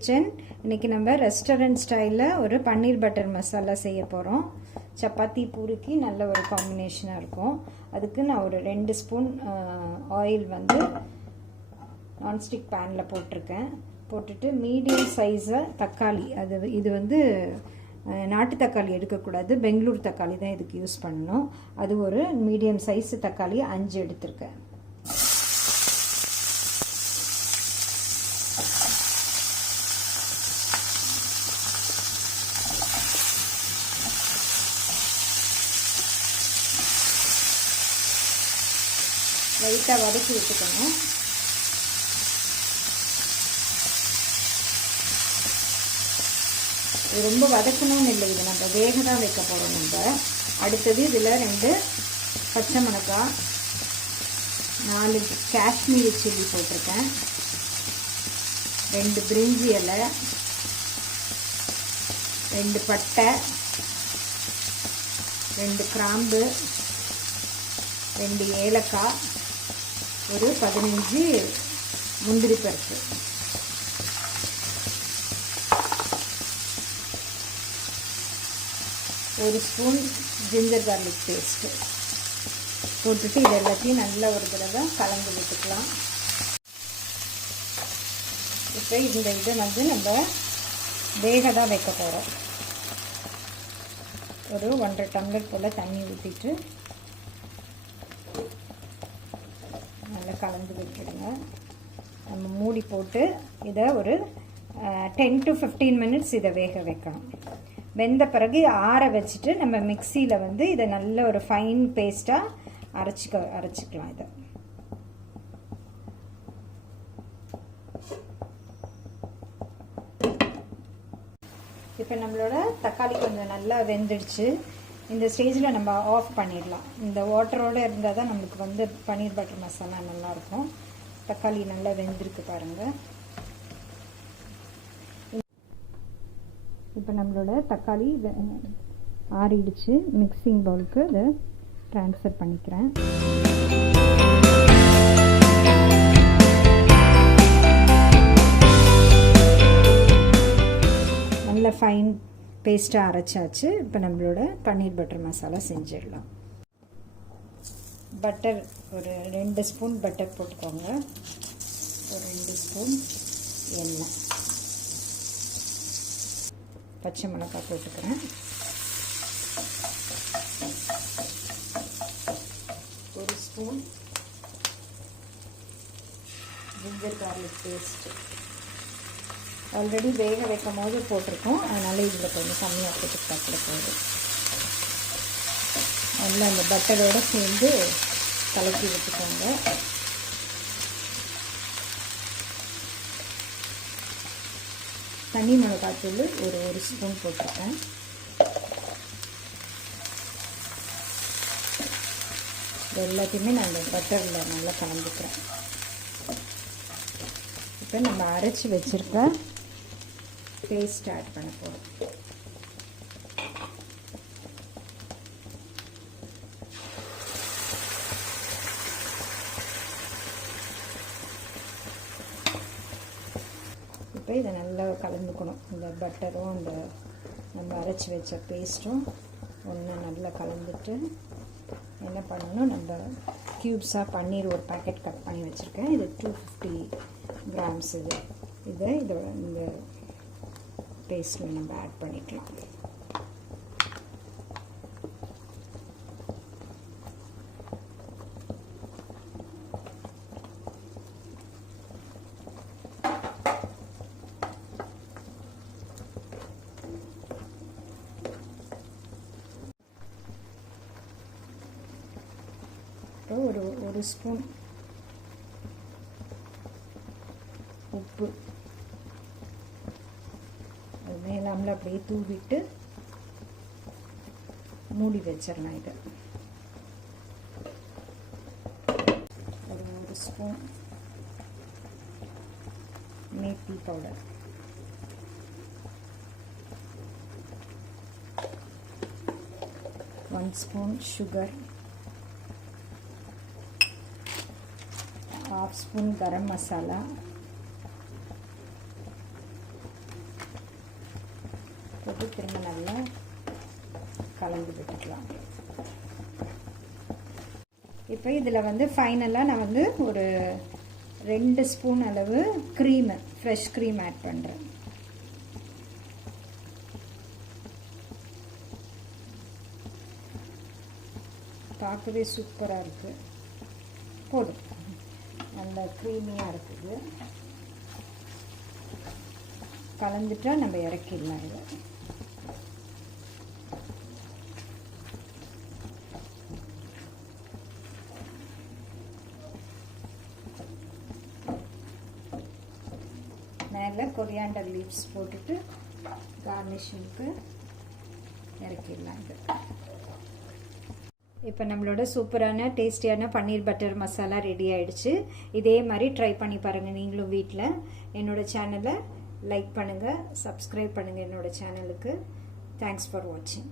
Kitchen. இன்றைக்கி நம்ம restaurant ஸ்டைலில் ஒரு பன்னீர் பட்டர் மசாலா செய்ய போகிறோம். சப்பாத்தி பூரிக்கு நல்ல ஒரு காம்பினேஷனாக இருக்கும். அதுக்கு நான் ஒரு 2 ஸ்பூன் ஆயில் வந்து நான்ஸ்டிக் பேனில் போட்டிருக்கேன். போட்டுட்டு மீடியம் சைஸை தக்காளி, இது வந்து நாட்டு தக்காளி எடுக்கக்கூடாது, பெங்களூர் தக்காளி தான் இதுக்கு யூஸ் பண்ணணும். அது ஒரு மீடியம் சைஸ் தக்காளி 5 எடுத்திருக்கேன். லைட்டாக வதக்கி விட்டுக்கணும். இது ரொம்ப வதக்கணும்னு இல்லை, இது நம்ம வேக தான் வைக்க போகிறோம். நம்ம அடுத்தது இதில் 2 பச்சை மிளகாய், 4 காஷ்மீரி சில்லி போட்டிருக்கேன், 2 பிரிஞ்சி இலை, 2 பட்டை, 2 கிராம்பு, 2 ஏலக்காய், ஒரு 15 முந்திரி பருப்பு, ஒரு ஸ்பூன் ஜிஞ்சர் கார்லிக் பேஸ்ட்டு போட்டுட்டு இது எல்லாத்தையும் நல்ல ஒரு தடவை கலந்து விட்டுக்கலாம். இப்போ இதை வந்து நம்ம வேக தான் வைக்க போகிறோம். ஒரு 1.5 டம்ளர் போல் தண்ணி ஊற்றிட்டு நல்லா கலந்து விட்டுடுங்க. நம்ம மூடி போட்டு இதை ஒரு 10 to 15 மினிட்ஸ் இதை வேக வைக்கணும். வெந்த பிறகு ஆற வச்சுட்டு நம்ம மிக்சியில் வந்து இதை நல்ல ஒரு ஃபைன் பேஸ்ட்டாக அரைச்சிக்கலாம். இதை இப்போ நம்மளோட தக்காளி கொஞ்சம் நல்லா வெந்துடுச்சு. இந்த ஸ்டேஜில் நம்ம ஆஃப் பண்ணிடலாம். இந்த வாட்டரோடு இருந்தால் தான் நம்மளுக்கு வந்து பன்னீர் பட்டர் மசாலா நல்லாயிருக்கும். தக்காளி நல்லா வெந்திருக்கு பாருங்கள். இப்போ நம்மளோட தக்காளி ஆறிடுச்சு. மிக்சிங் பவுலுக்கு இதை ட்ரான்ஸ்ஃபர் பண்ணிக்கிறேன். நல்ல ஃபைன் பேஸ்ட்டாக அரைச்சாச்சு. இப்போ நம்மளோட பன்னீர் பட்டர் மசாலா செஞ்சிடலாம். பட்டர் ஒரு 2 ஸ்பூன் பட்டர் போட்டுக்கோங்க. ஒரு 2 ஸ்பூன் எண்ணெய், பச்சை மிளகாய் போட்டுக்கிறேன், ஒரு spoon ginger garlic paste. Already வேக வைக்கும் போது போட்டிருக்கோம், அதனால் இதில் கொஞ்சம் கம்மியாக போட்டு கூட போதும். நல்லா அந்த பட்டரோடு சேர்ந்து கலக்கி வச்சுக்கோங்க. தனி மிளகாத்தூள் ஒரு ஸ்பூன் போட்டிருக்கேன். இது எல்லாத்தையுமே நான் இந்த பட்டரில் நல்லா கலந்துக்கிறேன். இப்போ நம்ம அரைச்சி வச்சுருக்க பேஸ்ட் ஆட் பண்ண போகிறோம். இப்போ இதை நல்லா கலந்துக்கணும். இந்த பட்டரும் இந்த நம்ம அரைச்சி வச்ச பேஸ்ட்டும் ஒன்று நல்லா கலந்துட்டு என்ன பண்ணணும், நம்ம க்யூப்ஸாக பன்னீர் ஒரு பேக்கெட் கட் பண்ணி வச்சுருக்கேன். இது 250 கிராம்ஸ். இதை இந்த பேஸ்ட்டில் நம்ம ஆட் பண்ணிக்கலாம். ஒரு ஸ்பூன் உப்பு அது மேலாமல் அப்படியே தூவிட்டு மூடி வச்சிடலாம். இதை ஒரு spoon methi powder, 1 spoon sugar, half spoon garam masala, போட்டு திரும்ப நல்லா கலந்து விட்டுக்கலாம். இப்போ இதில் வந்து ஃபைனலாக நான் வந்து ஒரு 2 ஸ்பூன் அளவு க்ரீமு, ஃப்ரெஷ் க்ரீம் ஆட் பண்ணுறேன். பார்க்கவே சூப்பராக இருக்குது. போதும், நல்ல க்ரீமியாக இருக்குது. கலந்துட்டா நம்ம இறக்கிடலாம். இதை மேலே கொரியாண்டர் லீவ்ஸ் போட்டுட்டு கார்னிஷிங்க்கு இறக்கிடலாம். இது இப்போ நம்மளோட சூப்பரான டேஸ்டியான பன்னீர் பட்டர் மசாலா ரெடி ஆயிடுச்சு. இதே மாதிரி ட்ரை பண்ணி பாருங்கள் நீங்களும் வீட்டில். என்னோட சேனலை லைக் பண்ணுங்கள், சப்ஸ்கிரைப் பண்ணுங்கள் என்னோட சேனலுக்கு. தேங்க்ஸ் ஃபார் வாட்சிங்.